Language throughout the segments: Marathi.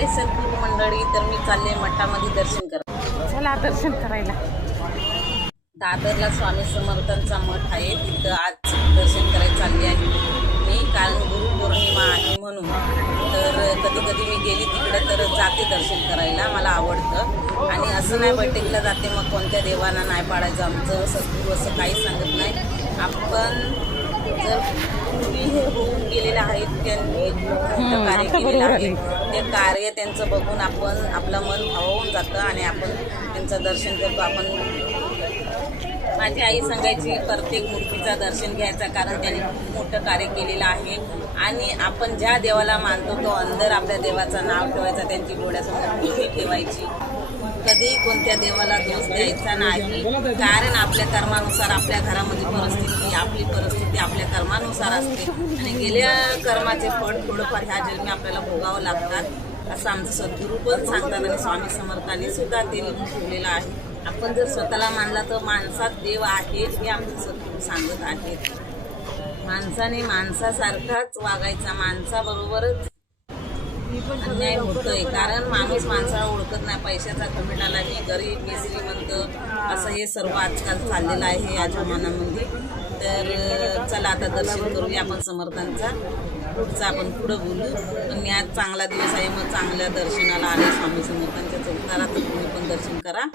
जय सद्गुरू मंडळी. तर मी चालले मठामध्ये दर्शन करा. चला दर्शन करायला. दादरला स्वामी समर्थांचा मठ आहे, तिथं आज दर्शन करायला चालले आहे मी. कारण गुरुपौर्णिमा आहे म्हणून. तर कधी कधी मी गेली तिकडे तर जाते दर्शन करायला, मला आवडतं. आणि असं नाही बैठकीला जाते मग कोणत्या देवांना नाही पाडायचं, आमचं सद्गुरू असं काहीच सांगत नाही. आपण जर पूर्वी हे होऊन गेलेले आहेत, त्यांनी मोठं कार्य केलेलं आहे, ते कार्य त्यांचं बघून आपण आपलं मन भावून जातं आणि आपण त्यांचं दर्शन करतो. आपण माझी आई सांगायची प्रत्येक मूर्तीचं दर्शन घ्यायचं, कारण त्यांनी खूप मोठं कार्य केलेलं आहे. आणि आपण ज्या देवाला मानतो तो अंदर आपल्या देवाचं नाव ठेवायचं, त्यांची डोळ्यासमोर मूर्ती ठेवायची. कधीही कोणत्या देवाला दोष द्यायचा नाही, कारण आपल्या कर्मानुसार आपल्या घरामध्ये आपली परिस्थिती आपल्या कर्मानुसार असते आणि गेल्या कर्माचे फळ थोडंफार ह्या जन्मी आपल्याला भोगावं लागतात, असं आमचं सद्गुरू पण सांगतात. आणि स्वामी समर्थांनी सुद्धा ते लिहून ठेवलेलं आहे. आपण जर स्वतःला मानला तर माणसात देव आहे हे आमचे सद्गुरू सांगत आहेत. माणसाने माणसासारखाच वागायचा, माणसाबरोबरच अन्याय होतोय, कारण माणूस माणसाला ओळखत नाही. पैशाचा कमेंट आला, मी गरीब मी श्रीमंत, असं हे सर्व आजकाल चाललेलं आहे या जमान्यामध्ये. तर चला आता दर्शन करूया आपण समर्थांचा. पुढचा आपण पुढं बोलू. पण आज चांगला दिवस आहे, मग चांगल्या दर्शनाला आले स्वामी समर्थांच्या चौकाला, तर तुम्ही पण दर्शन करा.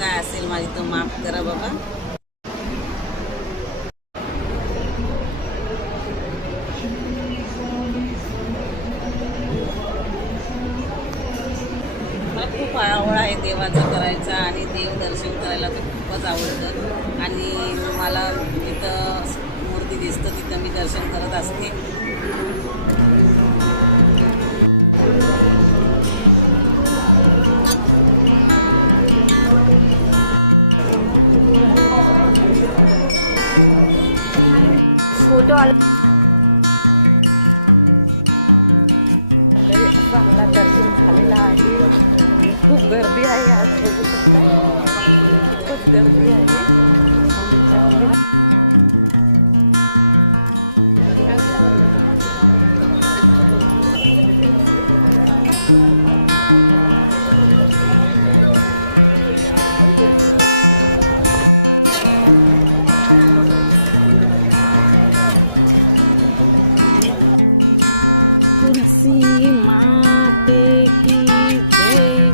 काय असेल माझी तर माफ करा बाबा. खूप आवड आहे देवाचं करायचा आणि देव दर्शन करायला तर खूपच आवडतं. आणि मला तिथं मूर्ती दिसतं तिथं मी दर्शन करत असते. फोटो आपला दर्शन झालेला आहे. खूप गर्दी आहे, आज बघू शकता खूपच गर्दी आहे. तुलसी माते की जय.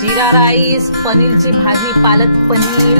जीरा राईस, पनीरची भाजी, पालक पनीर,